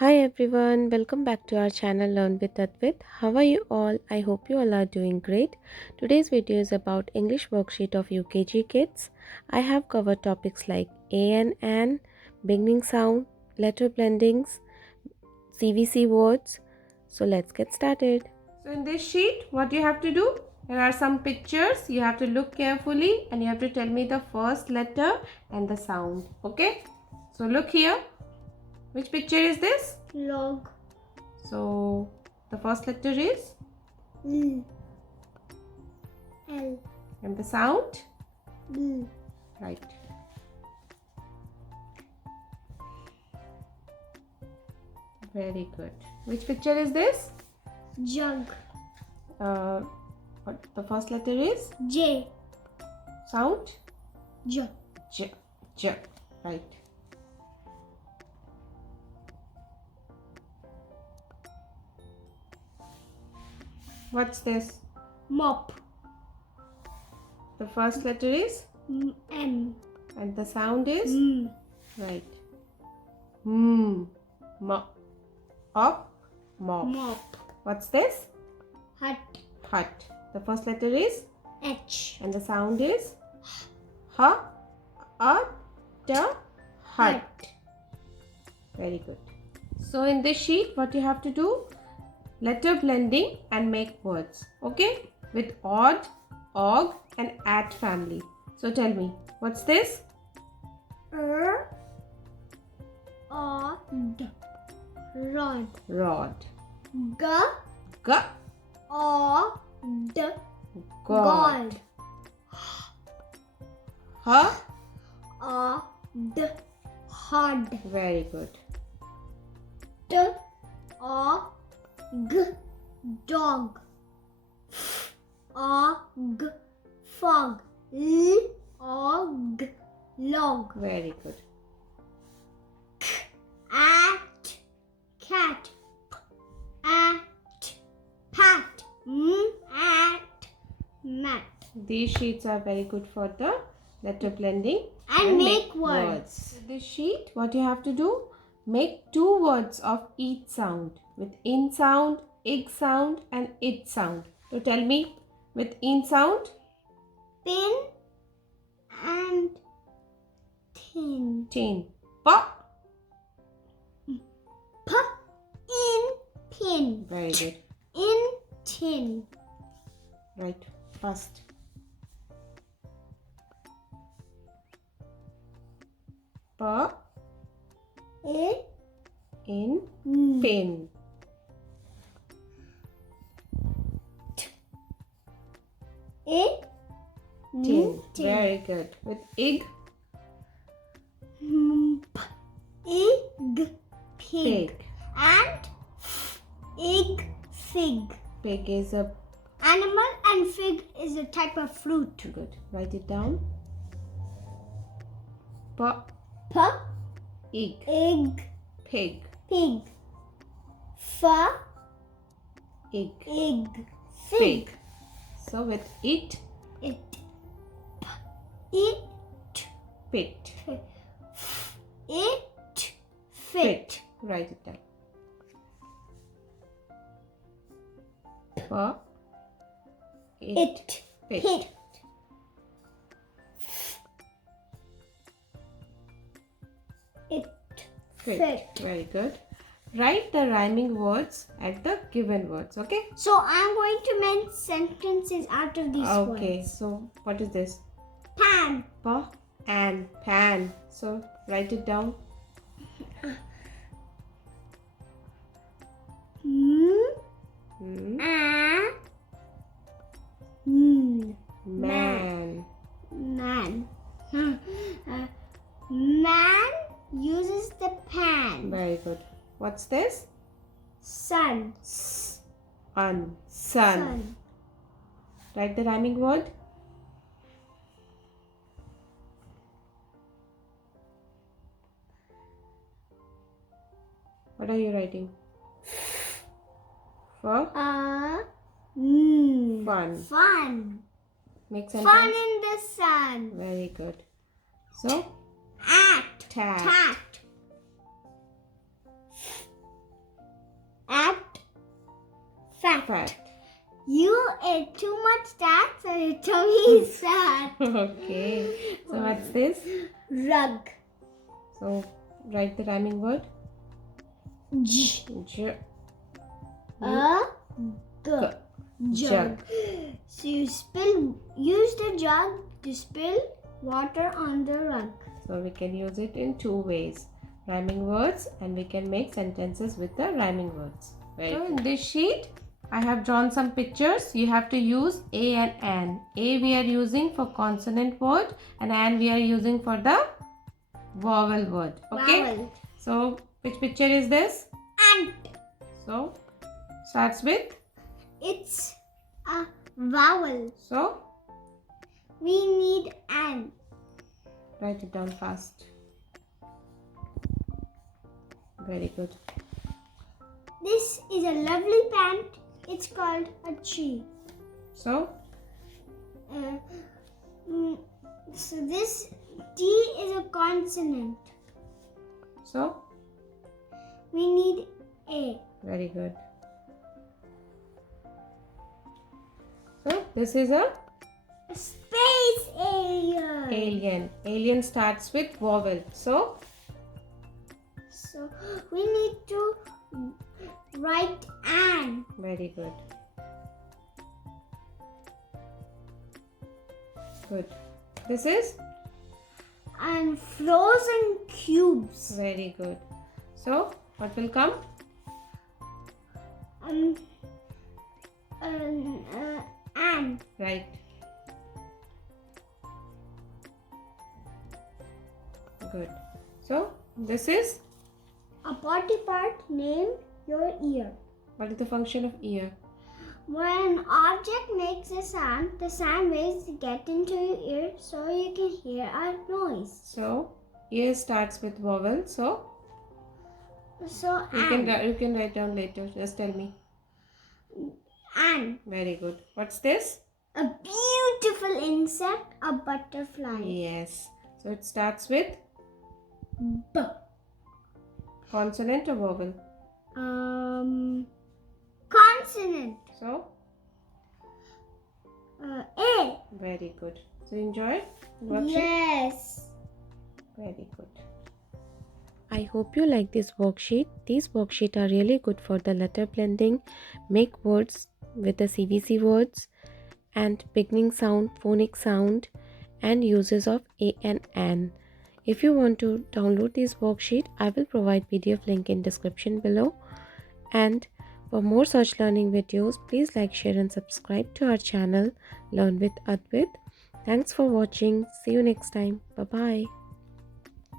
Hi everyone, welcome back to our channel Learn with Advit. How are you all? I hope you all are doing great. Today's video is about English worksheet of UKG kids. I have covered topics like A and An, beginning sound, letter blendings, CVC words. So let's get started. So in this sheet, what you have to do? There are some pictures. You have to look carefully and you have to tell me the first letter and the sound. Okay? So look here. Which picture is this? Log. So the first letter is L. L. and the sound? L. Right. Very good. Which picture is this? Jug. What the first letter is? J. Sound? J. J. J. Right. What's this? Mop. The first letter is? M. And the sound is? M. Right. Mop. Up. Mop. Mop. What's this? Hut. Hut. The first letter is? H. And the sound is? Ha. Hut. Very good. So in this sheet, what you have to do? Letter blending and make words. Okay? With odd, og and at family. So tell me, what's this? Odd. Rod. Rod. G. G. Odd. God. Ha. Odd. Hard. Very good. D. O. G. Dog. Og. Fog. L. Og. Log. Very good. At. Cat. At. Pat. At. Mat. These sheets are very good for the letter blending And make words. With this sheet, what you have to do? Make two words of each sound with in sound, ig sound and it sound. So tell me, with in sound? Pin and tin. Tin. Pop. P. In. Pin. Very good. In. Tin. Right. Fast. P. In. In. Pin. In. Tin. Very good. With ig? Ig. Pig. Pig. And ig. Fig. Pig is a Animal and fig is a type of fruit. good. Write it down. P. P. Ig. Ig. Pig. Pig. F. Ig. Ig. Fig. Fig. So with it, It. It. pit. It. Fit. Write it down. It. Pit. Hit. It. Fit. Very good. Write the rhyming words at the given words. Okay. So I'm going to make sentences out of these Okay. words. So what is this? Pan. Pa and pan. So write it down. Hmm. Man. Man. Man uses the pan. Very good. What's this? Sun. Sun. Sun. Write the rhyming word. What are you writing? For fun. Fun. Make sentence. Fun in the sun. Very good. So At. tat. Tat. Fat. You ate too much that, so your tummy is fat. Okay. So what's this? Rug. So write the rhyming word. J. J. A. G. Jug. So you use the jug to spill water on the rug. So we can use it in two ways. Rhyming words, and we can make sentences with the rhyming words. So in this sheet, I have drawn some pictures. You have to use A and an. A we are using for consonant word, and an we are using for the vowel word. Okay. Vowel. So which picture is this? Ant. So starts with. It's a vowel. So We need an. write it down fast. Very good. This is a lovely plant. It's called a tree. So So this T is a consonant. so We need A. very good. So this is a Space alien. alien. Alien starts with vowel. So So we need to write an. very good. Good. This is And frozen cubes. very good. So what will come? Um, an. Right. Good. So this is, A body part named your ear. what is the function of ear? When an object makes a sound, the sound waves get into your ear so you can hear a noise. So ear starts with vowel. So So you can write down later. Just tell me. an. Very good. What's this? A beautiful insect, a butterfly. Yes. So it starts with B. consonant or vowel. Consonant. So A. very good. So enjoy the worksheet. Yes. Very good. I hope you like this worksheet. These worksheets are really good for the letter blending, make words with the CVC words, and beginning sound, phonic sound, and uses of a and an. If you want to download this worksheet, I will provide PDF link in description below. And for more such learning videos, please like, share and subscribe to our channel Learn with Advit. Thanks for watching. See you next time. Bye bye.